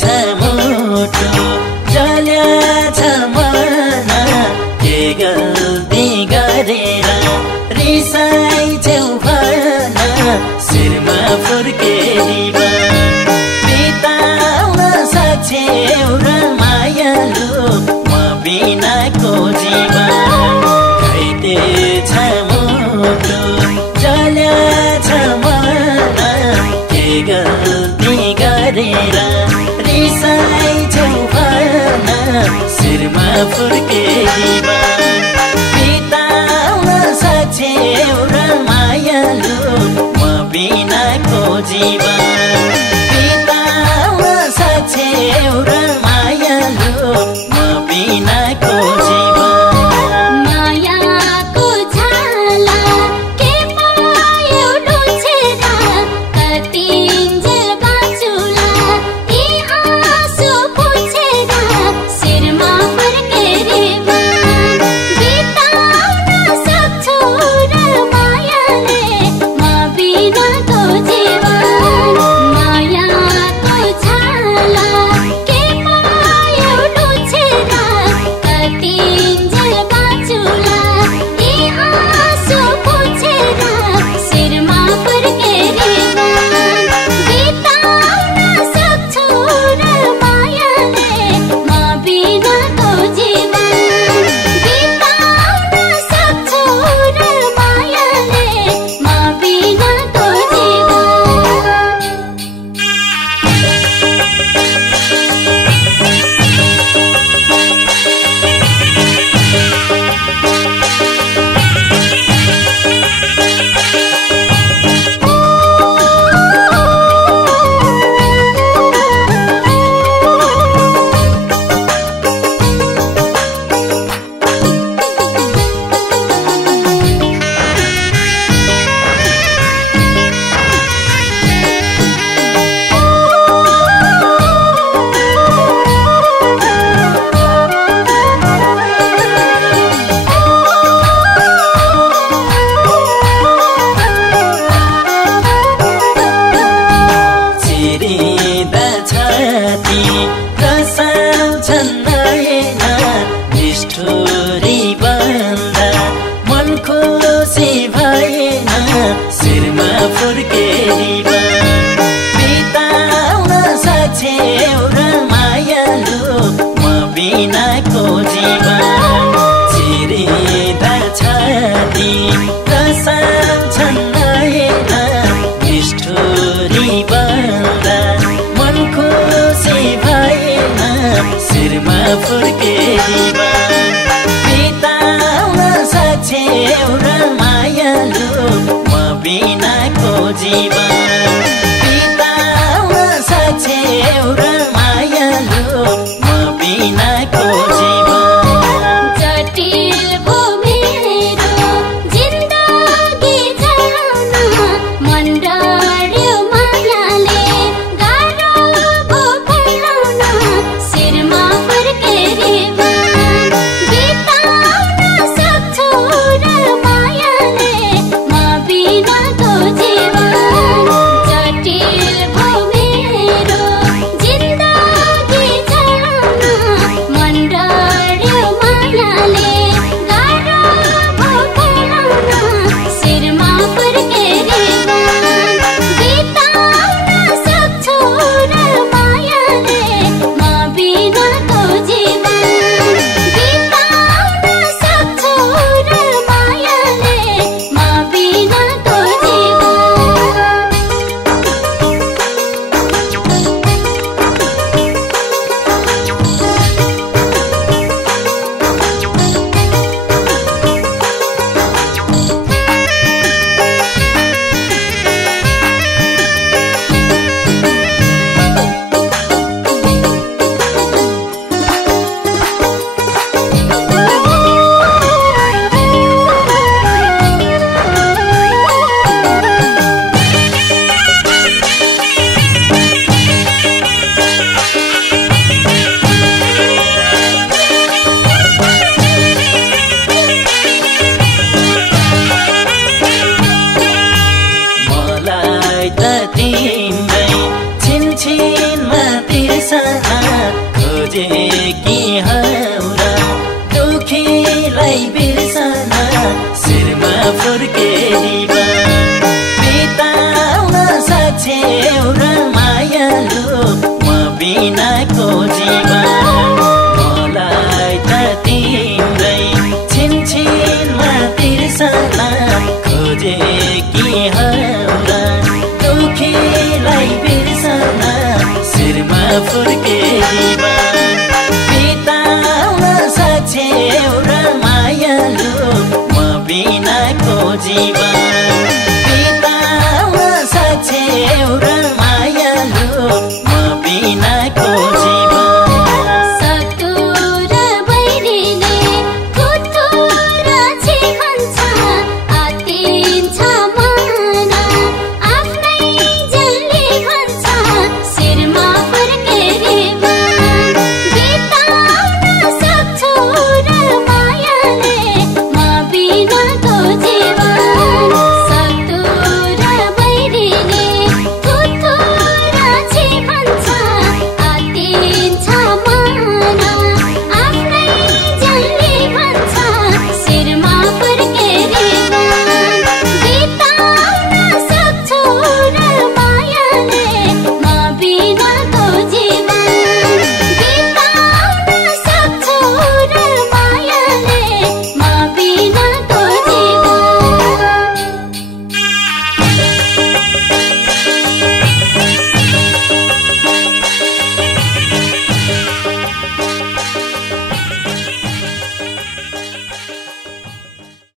छ मुटु जल्याछ मन के गल्ती गरेर रिसाइछौ भन शिरमा फुर्केरी बिताउन सक्छौ र मायालु म बिनाको जीवन घाइते छ मुटु जल्याछ मन के गल्ती गरेर रिसाइछौ भन शिरमा फुर्केरी बिताउन सक्छौ र मायालु म बिनाको जीवन बिताउन सक्छौ र मायालु म बिनाको जीवन मायाको झाला के पायो लुछेर कतिन्जेल बाँचुला यी आँसु पुछेर शिरमा फर्केरी बिताउन सक्छौ र मायाले म बिनाको जीवन मायाको झाला के पायो लुछेर कतिन्जेल बाँचुला यी आँसु पुछेर शिरमा फर्केरी बिताउन सक्छौ र मायाले म बिनाको जीवन बिताउन सक्छौ र मायाले म बिनाको जीवन चिरिँदा छाती रसाउँछन् नयना निष्ठुरी बन्दा मन खुसी भएन शिरमा फुर्केरी बिताउन सक्छौ र मायालु म बिनाको जीवन चिरिँदा छाती रसाउँछन् नयना निष्ठुरी बन्दा मन खुसी भएन शिरमा फुर्केरी बिताउन सक्छौ र मायालु म बिनाको जीवन बिताउन सक्छौ र मायालु म बिनाको जीवन जटिल भो मेरो जिन्दगी जलाउन मन डढ्यो मायाले गाह्रो भो फैलाउन शिरमा फर्केरी बिताउन सक्छौ र मायाले म बिनाको जीवन फुर्के जीवन बिताउन सक्छौ र मायालु म बिनाको जीवन बिताउन सक्छौ र मायालु म बिनाको